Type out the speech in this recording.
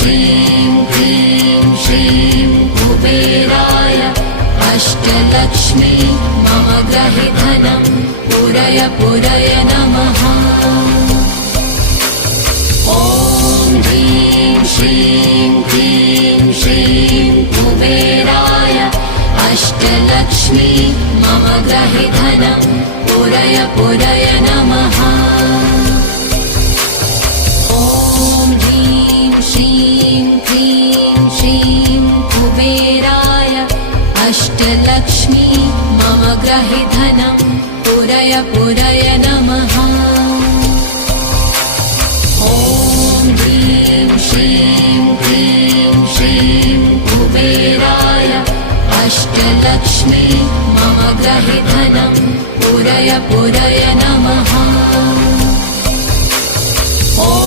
श्रीं क्लीं श्रीं कुबेराय अष्टलक्ष्मी मम गृहे धनं पूरय पूरय नमः। ॐ ह्रीं श्रीं क्लीं श्रीं कुबेराय अष्टलक्ष्मी मम गृहे धनं पूरय पूरय नमः। ॐ ह्रीं श्रीं क्लीं श्रीं कुबेराय अष्टलक्ष्मी मम गृहे धनं पूरय पूरय नमः। ॐ ह्रीं श्रीं क्लीं श्रीं कुबेराय अष्टलक्ष्मी मम गृहे धनं पूरय पूरय